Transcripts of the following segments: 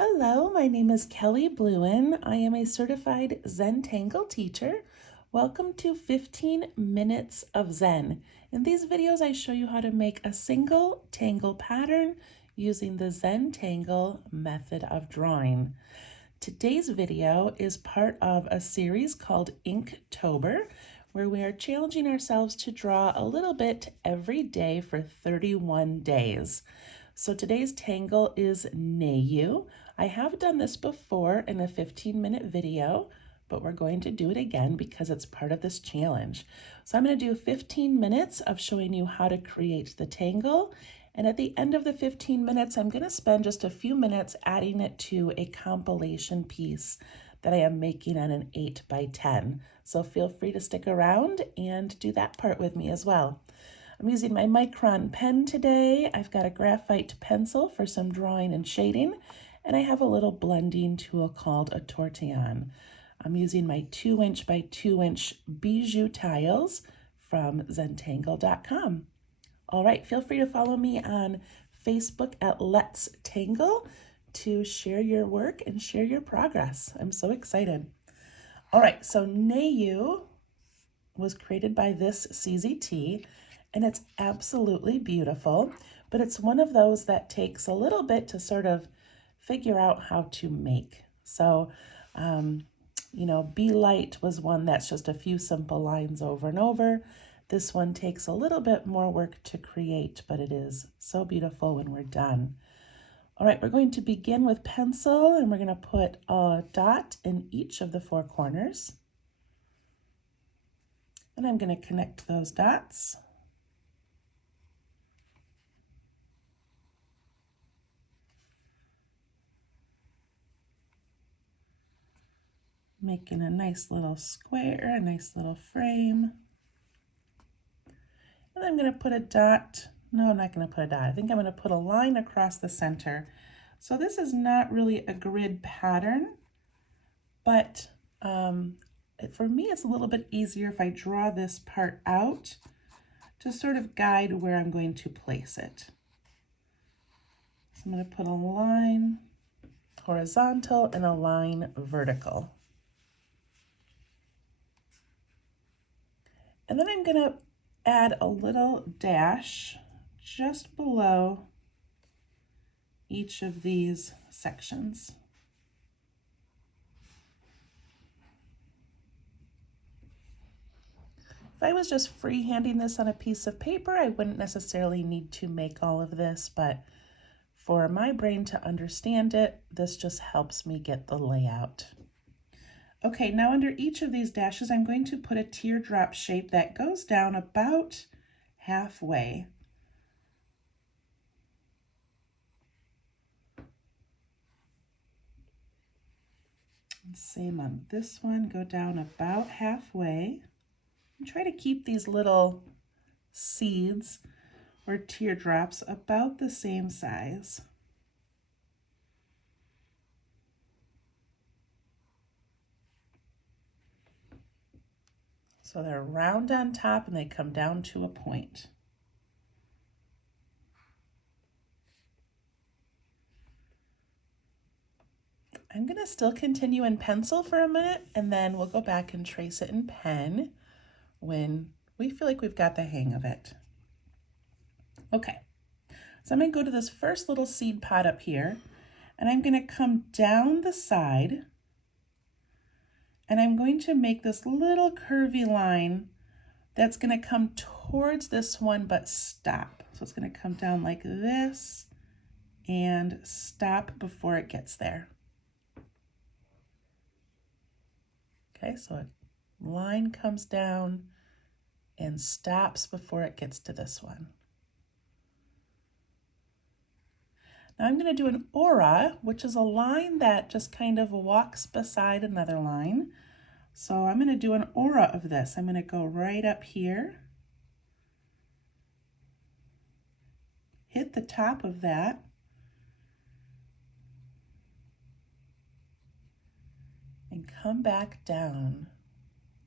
Hello, my name is Kelly Bluen. I am a certified Zen Tangle teacher. Welcome to 15 Minutes of Zen. In these videos, I show you how to make a single tangle pattern using the Zen Tangle method of drawing. Today's video is part of a series called Inktober, where we are challenging ourselves to draw a little bit every day for 31 days. So today's tangle is Nayu. I have done this before in a 15-minute video, but we're going to do it again because it's part of this challenge. So I'm going to do 15 minutes of showing you how to create the tangle. And at the end of the 15 minutes, I'm going to spend just a few minutes adding it to a compilation piece that I am making on an 8 by 10. So feel free to stick around and do that part with me as well. I'm using my micron pen today. I've got a graphite pencil for some drawing and shading, and I have a little blending tool called a tortillon. I'm using my 2-inch by 2-inch bijou tiles from zentangle.com. All right, feel free to follow me on Facebook at Let's Tangle to share your work and share your progress. I'm so excited. All right, so Nayu was created by this CZT, and it's absolutely beautiful, but it's one of those that takes a little bit to sort of figure out how to make. So, Be Light was one that's just a few simple lines over and over. This one takes a little bit more work to create, but it is so beautiful when we're done. All right, we're going to begin with pencil, and we're going to put a dot in each of the 4 corners. And I'm going to connect those dots. Making a nice little square, a nice little frame. And I'm going to put a dot. No, I'm not going to put a dot. I think I'm going to put a line across the center. So this is not really a grid pattern, but for me, it's a little bit easier if I draw this part out to sort of guide where I'm going to place it. So I'm going to put a line horizontal and a line vertical. And then I'm going to add a little dash just below each of these sections. If I was just freehanding this on a piece of paper, I wouldn't necessarily need to make all of this, but for my brain to understand it, this just helps me get the layout. Okay, now under each of these dashes, I'm going to put a teardrop shape that goes down about halfway. Same on this one, go down about halfway. And try to keep these little seeds or teardrops about the same size. So they're round on top and they come down to a point. I'm going to still continue in pencil for a minute, and then we'll go back and trace it in pen when we feel like we've got the hang of it. Okay, so I'm going to go to this first little seed pod up here, and I'm going to come down the side, and I'm going to make this little curvy line that's going to come towards this one but stop. So it's going to come down like this and stop before it gets there. Okay, so a line comes down and stops before it gets to this one. Now I'm going to do an aura, which is a line that just kind of walks beside another line. So I'm going to do an aura of this. I'm going to go right up here, hit the top of that, and come back down.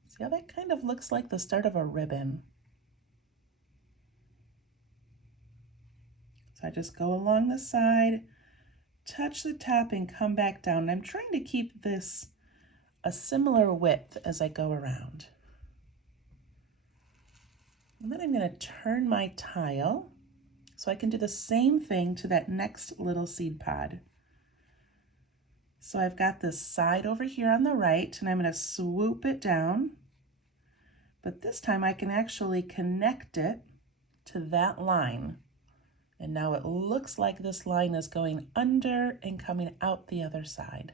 See how that kind of looks like the start of a ribbon? So I just go along the side, touch the top and come back down. I'm trying to keep this a similar width as I go around. And then I'm going to turn my tile so I can do the same thing to that next little seed pod. So I've got this side over here on the right, and I'm going to swoop it down. But this time I can actually connect it to that line. And now it looks like this line is going under and coming out the other side.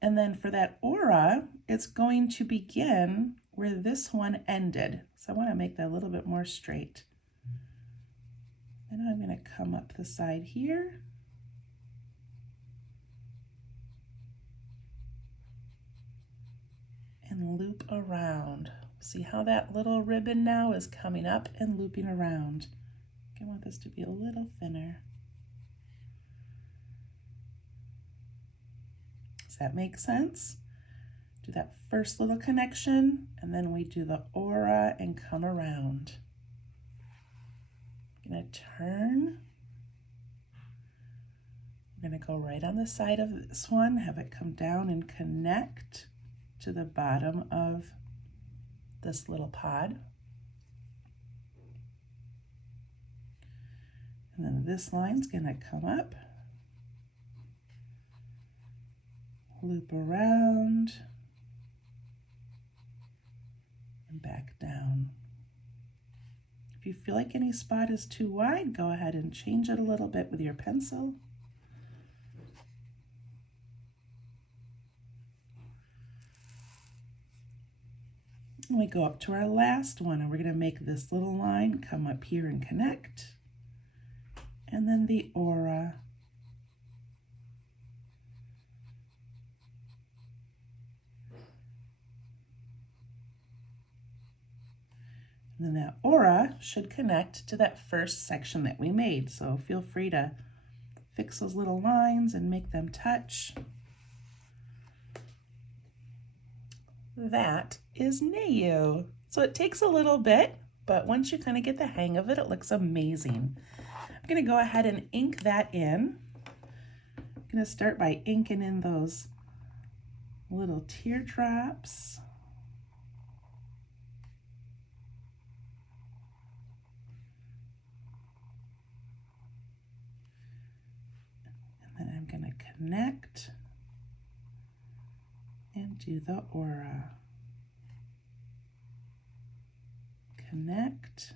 And then for that aura, it's going to begin where this one ended. So I want to make that a little bit more straight. And I'm going to come up the side here. And loop around. See how that little ribbon now is coming up and looping around. I want this to be a little thinner. Does that make sense? Do that first little connection, and then we do the aura and come around. I'm gonna turn. We're gonna go right on the side of this one, have it come down and connect to the bottom of this little pod. And then this line's gonna come up, loop around, and back down. If you feel like any spot is too wide, go ahead and change it a little bit with your pencil. And we go up to our last one, and we're going to make this little line come up here and connect. And then the aura. And then that aura should connect to that first section that we made. So feel free to fix those little lines and make them touch. That is Nayu. So it takes a little bit, but once you kind of get the hang of it, it looks amazing. I'm going to go ahead and ink that in. I'm going to start by inking in those little teardrops. And then I'm going to connect and do the aura. Connect,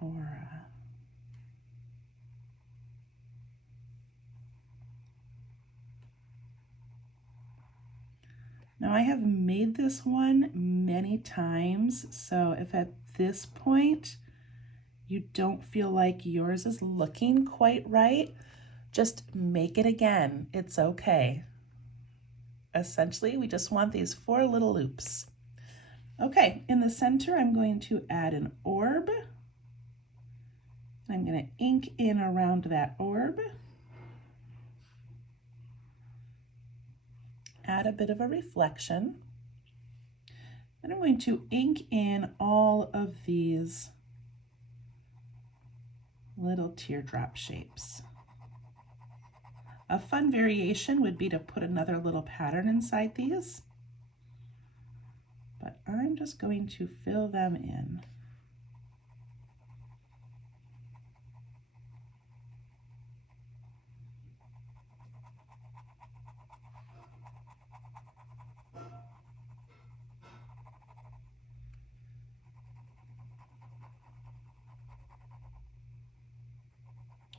aura. Now I have made this one many times, so if at this point you don't feel like yours is looking quite right, just make it again. It's okay. Essentially, we just want these 4 little loops. Okay, in the center, I'm going to add an orb. I'm going to ink in around that orb. Add a bit of a reflection. And I'm going to ink in all of these little teardrop shapes. A fun variation would be to put another little pattern inside these, but I'm just going to fill them in.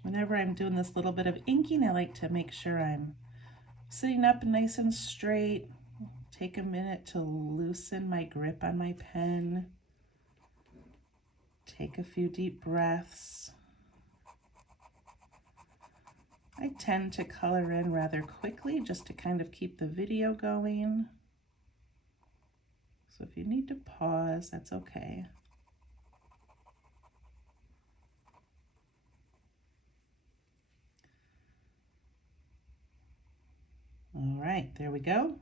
Whenever I'm doing this little bit of inking, I like to make sure I'm sitting up nice and straight. Take a minute to loosen my grip on my pen. Take a few deep breaths. I tend to color in rather quickly just to kind of keep the video going. So if you need to pause, that's okay. All right, there we go.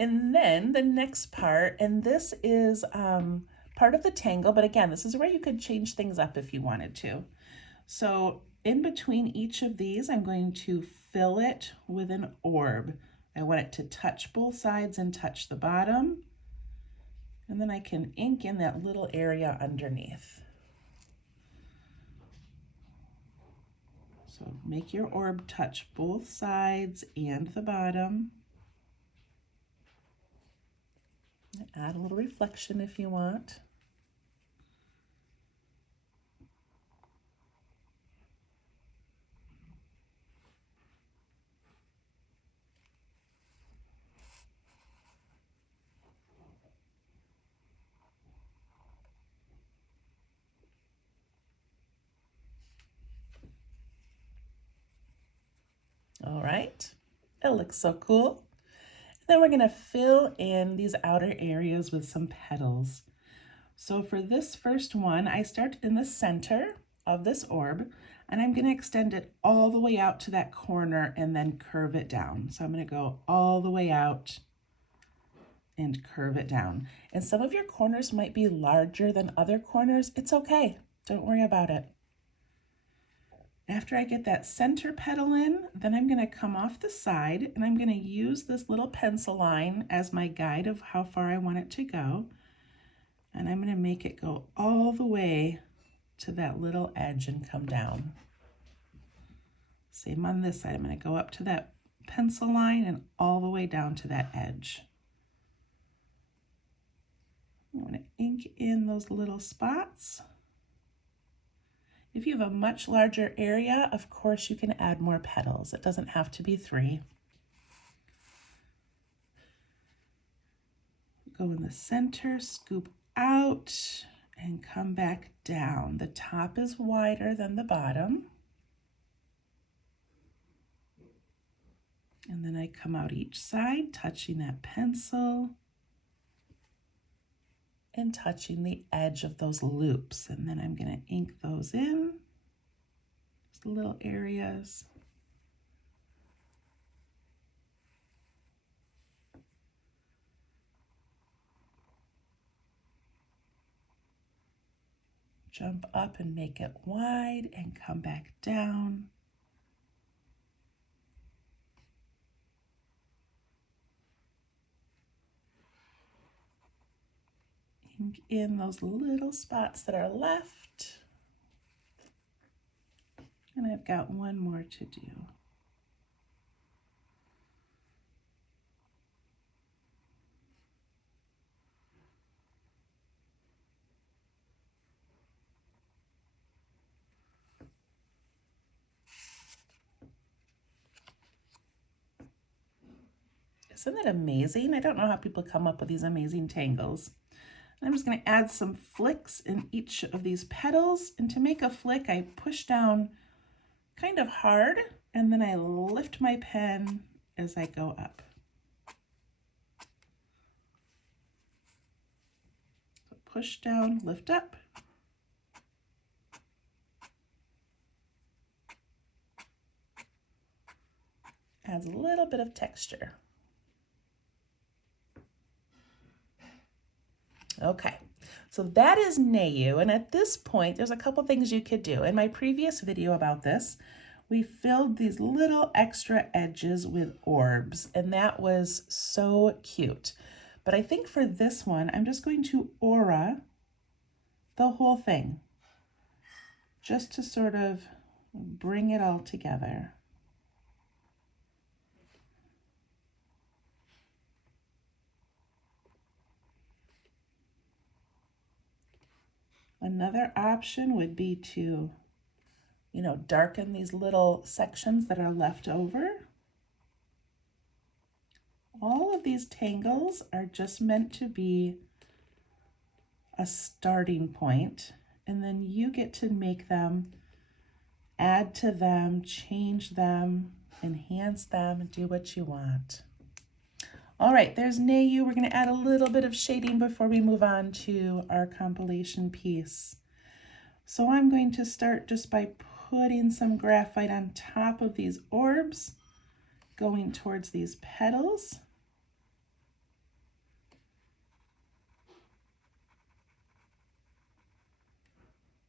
And then the next part, and this is part of the tangle, but again, this is where you could change things up if you wanted to. So in between each of these, I'm going to fill it with an orb. I want it to touch both sides and touch the bottom. And then I can ink in that little area underneath. So make your orb touch both sides and the bottom. Add a little reflection if you want. All right, it looks so cool. Then we're gonna fill in these outer areas with some petals. So for this first one, I start in the center of this orb, and I'm gonna extend it all the way out to that corner and then curve it down. So I'm gonna go all the way out and curve it down. And some of your corners might be larger than other corners. It's okay, don't worry about it. After I get that center petal in, then I'm gonna come off the side and I'm gonna use this little pencil line as my guide of how far I want it to go. And I'm gonna make it go all the way to that little edge and come down. Same on this side, I'm gonna go up to that pencil line and all the way down to that edge. I'm gonna ink in those little spots. If you have a much larger area, of course you can add more petals. It doesn't have to be 3. Go in the center, scoop out, and come back down. The top is wider than the bottom. And then I come out each side, touching that pencil and touching the edge of those loops. And then I'm gonna ink those in, just little areas. Jump up and make it wide and come back down. Ink in those little spots that are left. And I've got one more to do. Isn't it amazing? I don't know how people come up with these amazing tangles. I'm just going to add some flicks in each of these petals, and to make a flick I push down kind of hard and then I lift my pen as I go up. So push down, lift up. Adds a little bit of texture. Okay, so that is Nayu, and at this point there's a couple things you could do. In my previous video about this, we filled these little extra edges with orbs, and that was so cute. But I think for this one, I'm just going to aura the whole thing, just to sort of bring it all together. Another option would be to, darken these little sections that are left over. All of these tangles are just meant to be a starting point, and then you get to make them, add to them, change them, enhance them, do what you want. All right, there's Nayu. We're going to add a little bit of shading before we move on to our compilation piece. So I'm going to start just by putting some graphite on top of these orbs, going towards these petals.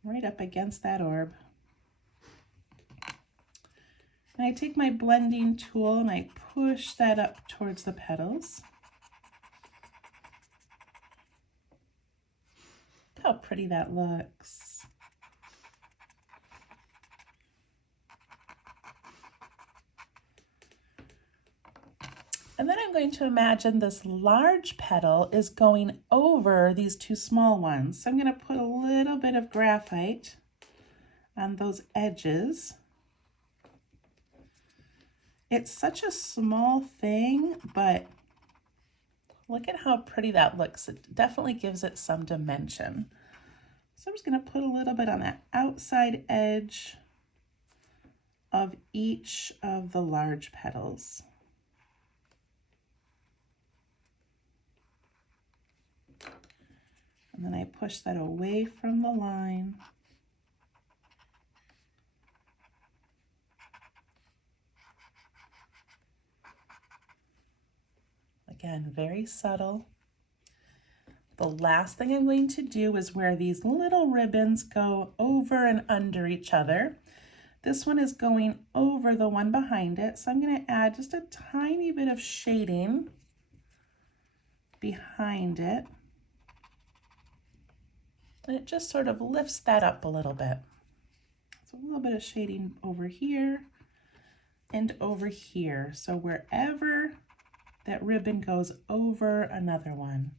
right up against that orb. And I take my blending tool and I push that up towards the petals. Look how pretty that looks. And then I'm going to imagine this large petal is going over these two small ones. So I'm going to put a little bit of graphite on those edges. It's such a small thing, but look at how pretty that looks. It definitely gives it some dimension. So I'm just going to put a little bit on that outside edge of each of the large petals. And then I push that away from the line. Again, very subtle. The last thing I'm going to do is where these little ribbons go over and under each other. This one is going over the one behind it, so I'm going to add just a tiny bit of shading behind it. And it just sort of lifts that up a little bit. So a little bit of shading over here and over here. So wherever that ribbon goes over another one.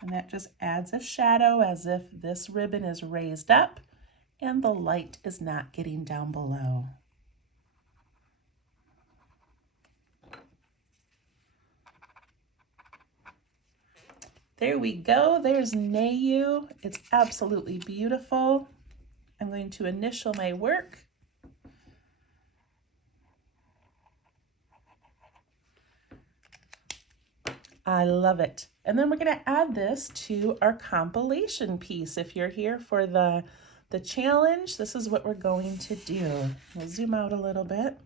And that just adds a shadow as if this ribbon is raised up and the light is not getting down below. There we go. There's Nayu. It's absolutely beautiful. I'm going to initial my work. I love it. And then we're going to add this to our compilation piece. If you're here for the challenge, this is what we're going to do. We'll zoom out a little bit.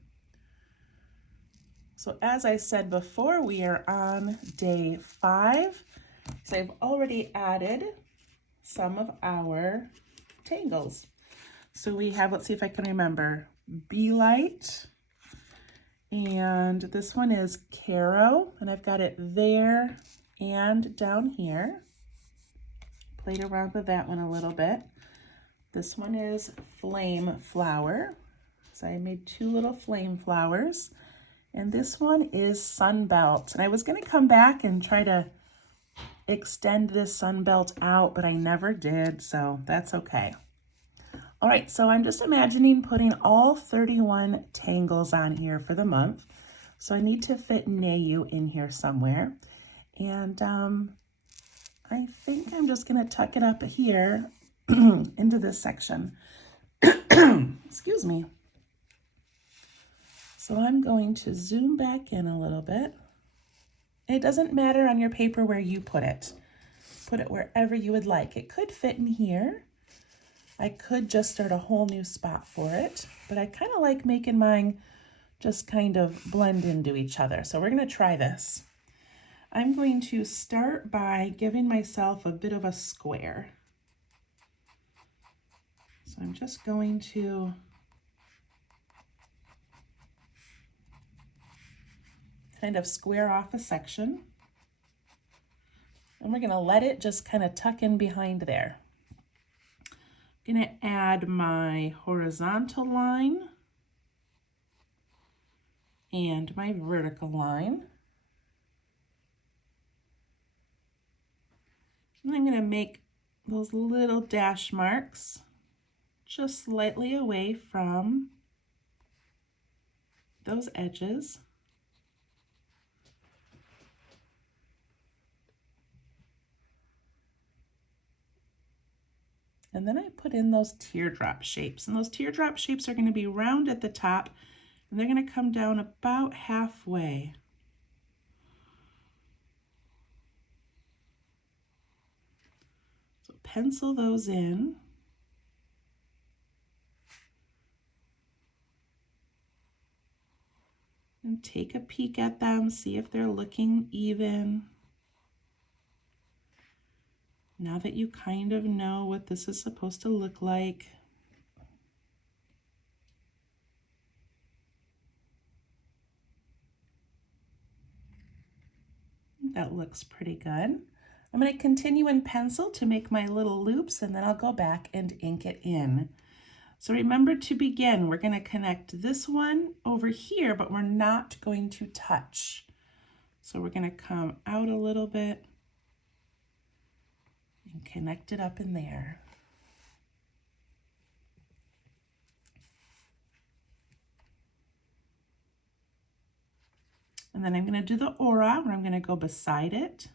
So as I said before, we are on day 5. So I've already added some of our tangles. So we have, let's see if I can remember, Be Light, and this one is Caro, and I've got it there and down here. Played around with that one a little bit. This one is Flame Flower. So I made 2 little flame flowers. And this one is Sunbelt. And I was going to come back and try to extend this sunbelt out, but I never did, so that's okay. All right, so I'm just imagining putting all 31 tangles on here for the month. So I need to fit Nayu in here somewhere. And I think I'm just gonna tuck it up here into this section. Excuse me. So I'm going to zoom back in a little bit. It doesn't matter on your paper where you put it. Put it wherever you would like. It could fit in here. I could just start a whole new spot for it, but I kind of like making mine just kind of blend into each other. So we're going to try this. I'm going to start by giving myself a bit of a square. So I'm just going to kind of square off a section. And we're going to let it just kind of tuck in behind there. I'm going to add my horizontal line and my vertical line. And I'm going to make those little dash marks just slightly away from those edges. And then I put in those teardrop shapes. And those teardrop shapes are going to be round at the top, and they're going to come down about halfway. So pencil those in. And take a peek at them, see if they're looking even. Now that you kind of know what this is supposed to look like, that looks pretty good. I'm going to continue in pencil to make my little loops, and then I'll go back and ink it in. So remember, to begin, we're going to connect this one over here, but we're not going to touch. So we're going to come out a little bit and connect it up in there. And then I'm going to do the aura, where I'm going to go beside it.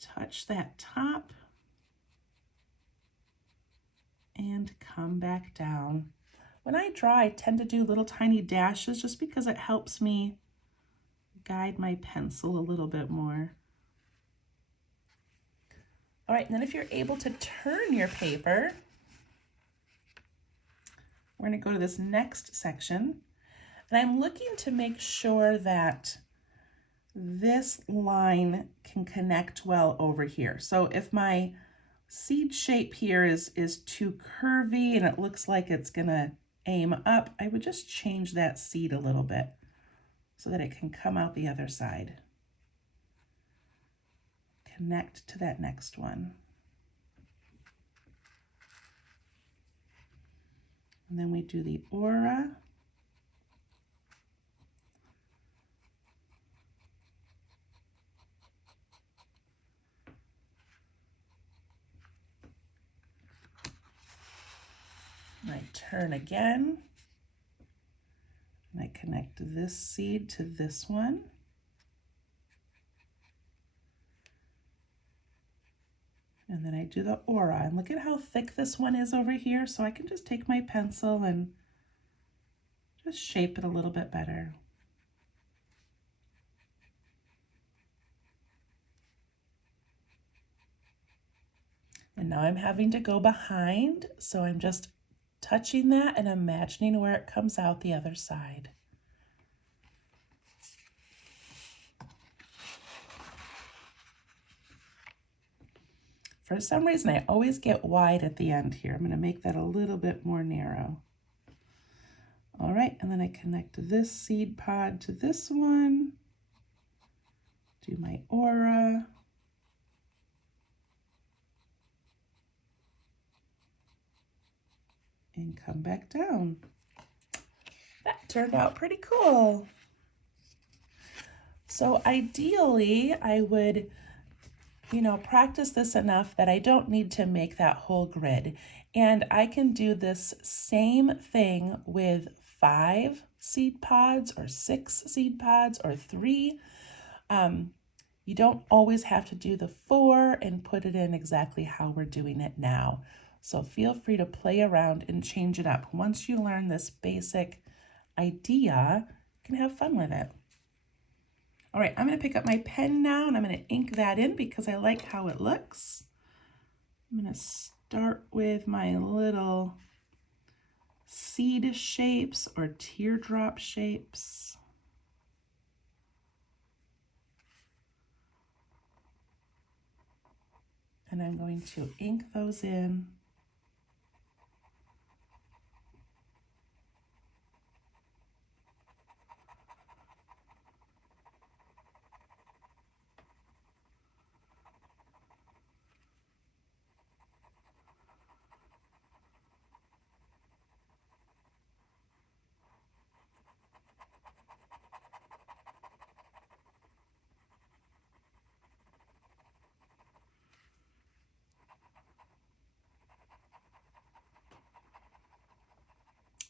Touch that top and come back down. When I draw, I tend to do little tiny dashes just because it helps me guide my pencil a little bit more. All right, and then if you're able to turn your paper, we're going to go to this next section, and I'm looking to make sure that this line can connect well over here. So if my seed shape here is too curvy and it looks like it's gonna aim up, I would just change that seed a little bit so that it can come out the other side. Connect to that next one. And then we do the aura. I turn again, and I connect this seed to this one. And then I do the aura, and look at how thick this one is over here, so I can just take my pencil and just shape it a little bit better. And now I'm having to go behind, so I'm just touching that and imagining where it comes out the other side. For some reason, I always get wide at the end here. I'm going to make that a little bit more narrow. All right, and then I connect this seed pod to this one, do my aura, and come back down. That turned out pretty cool. So ideally, I would, practice this enough that I don't need to make that whole grid. And I can do this same thing with 5 seed pods or 6 seed pods or 3. You don't always have to do the 4 and put it in exactly how we're doing it now. So feel free to play around and change it up. Once you learn this basic idea, you can have fun with it. All right, I'm going to pick up my pen now, and I'm going to ink that in because I like how it looks. I'm going to start with my little seed shapes or teardrop shapes. And I'm going to ink those in.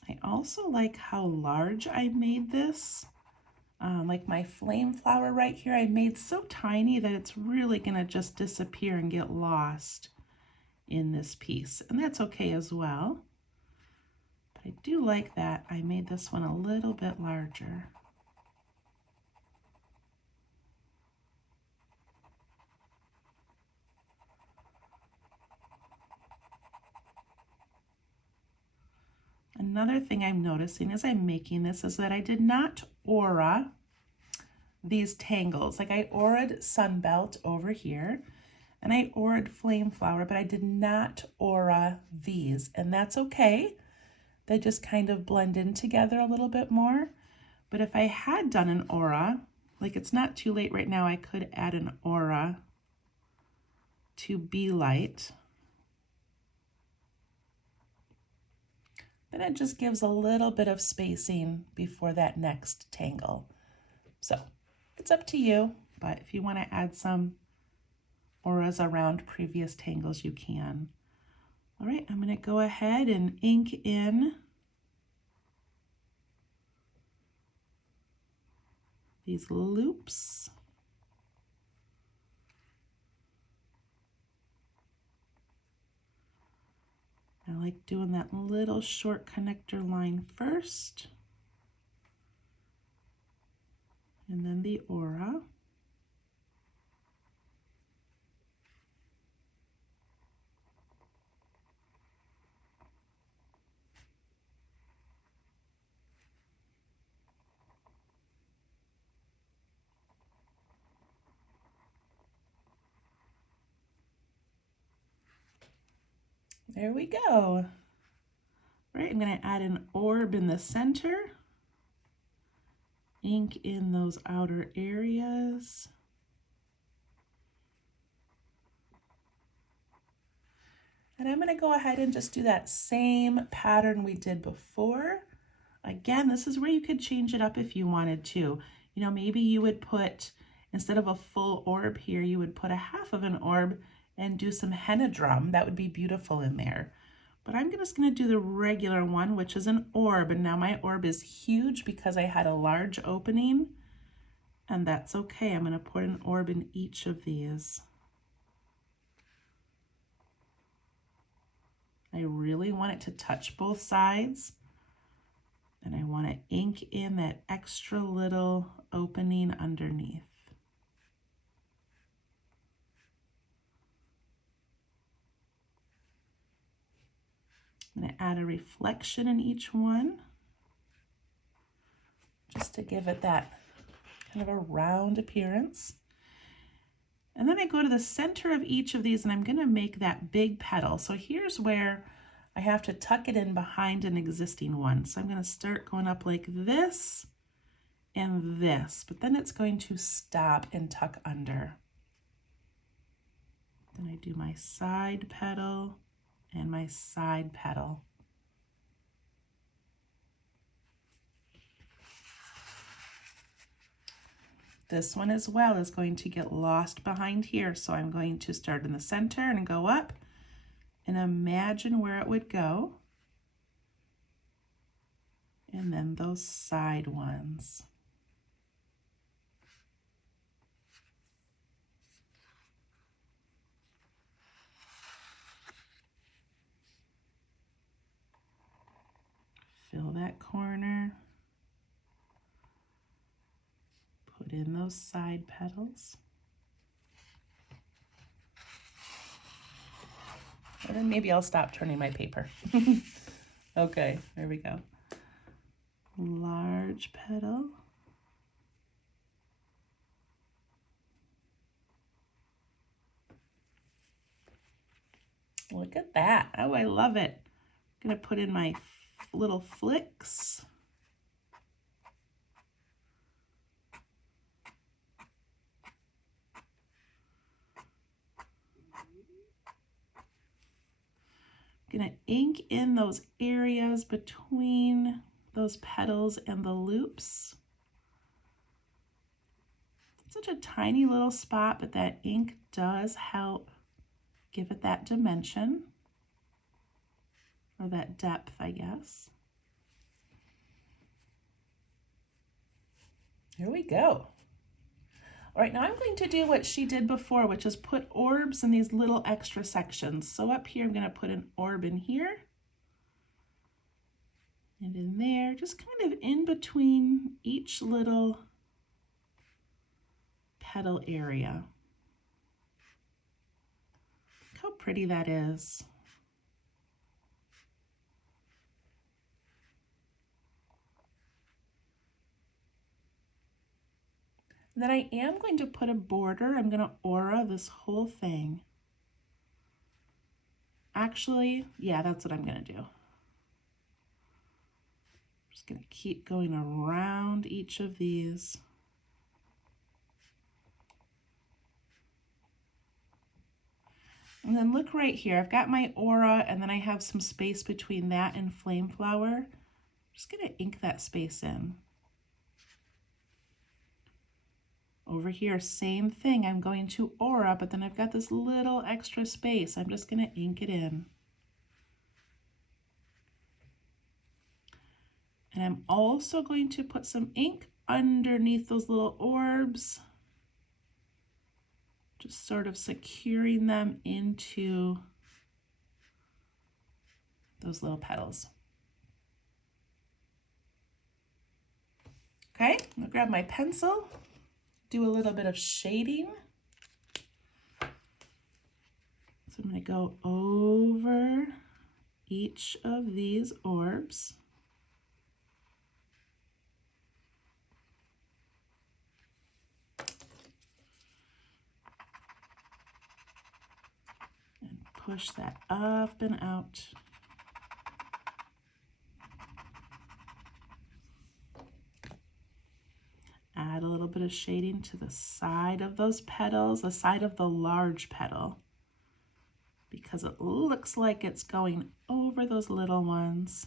I also like how large I made this. Like my flame flower right here, I made so tiny that it's really gonna just disappear and get lost in this piece. And that's okay as well. But I do like that I made this one a little bit larger. Another thing I'm noticing as I'm making this is that I did not aura these tangles. Like I auraed Sunbelt over here, and I auraed Flame Flower, but I did not aura these, and that's okay. They just kind of blend in together a little bit more. But if I had done an aura, like it's not too late right now, I could add an aura to Be Light. Then it just gives a little bit of spacing before that next tangle. So it's up to you, but if you want to add some auras around previous tangles, you can. All right, I'm going to go ahead and ink in these loops. I like doing that little short connector line first, and then the aura. There we go. All right, I'm going to add an orb in the center, ink in those outer areas. And I'm going to go ahead and just do that same pattern we did before. Again, this is where you could change it up if you wanted to. You know, maybe you would put, instead of a full orb here, you would put a half of an orb and do some henna drum. That would be beautiful in there. But I'm just going to do the regular one, which is an orb. And now my orb is huge because I had a large opening. And that's okay. I'm going to put an orb in each of these. I really want it to touch both sides. And I want to ink in that extra little opening underneath. I'm going to add a reflection in each one, just to give it that kind of a round appearance. And then I go to the center of each of these and I'm going to make that big petal. So here's where I have to tuck it in behind an existing one. So I'm going to start going up like this and this, but then it's going to stop and tuck under. Then I do my side petal and my side petal. This one as well is going to get lost behind here, so I'm going to start in the center and go up and imagine where it would go, and then those side ones. Fill that corner. Put in those side petals. And then maybe I'll stop turning my paper. Okay, there we go. Large petal. Look at that. Oh, I love it. I'm going to put in my little flicks. Gonna ink in those areas between those petals and the loops. Such a tiny little spot, but that ink does help give it that dimension, or that depth, I guess. Here we go. All right, now I'm going to do what she did before, which is put orbs in these little extra sections. So up here, I'm going to put an orb in here and in there, just kind of in between each little petal area. Look how pretty that is. And then I am going to put a border. I'm going to aura this whole thing. Actually, yeah, that's what I'm going to do. Just going to keep going around each of these. And then look right here, I've got my aura and then I have some space between that and flame flower. I'm just going to ink that space in. Over here, same thing, I'm going to aura, but then I've got this little extra space. I'm just going to ink it in. And I'm also going to put some ink underneath those little orbs, just sort of securing them into those little petals. Okay, I'm gonna grab my pencil, do a little bit of shading. So I'm gonna go over each of these orbs. And push that up and out. Add a little bit of shading to the side of those petals, the side of the large petal, because it looks like it's going over those little ones.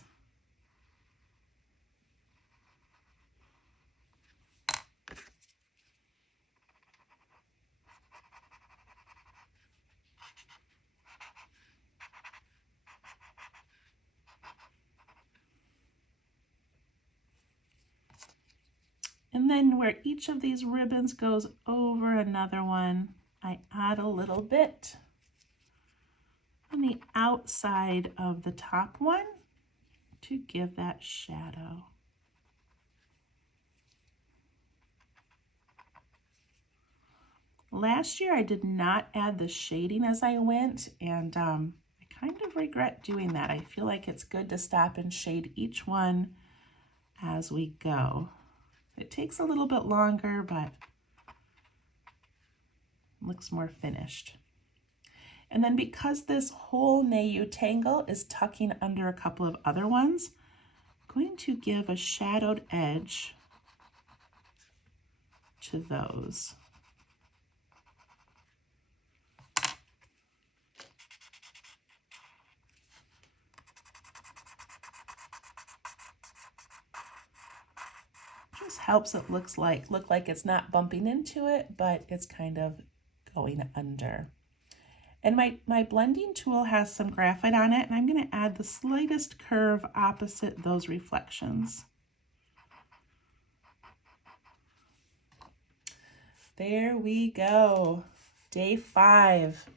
And then where each of these ribbons goes over another one, I add a little bit on the outside of the top one to give that shadow. Last year I did not add the shading as I went, and I kind of regret doing that. I feel like it's good to stop and shade each one as we go. It takes a little bit longer, but looks more finished. And then because this whole Nayu tangle is tucking under a couple of other ones, I'm going to give a shadowed edge to those. Just helps it look like it's not bumping into it, but it's kind of going under. And my blending tool has some graphite on it, and I'm going to add the slightest curve opposite those reflections. There we go. Day 5.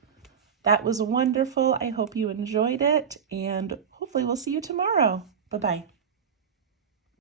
That was wonderful. I hope you enjoyed it, and hopefully we'll see you tomorrow. Bye-bye.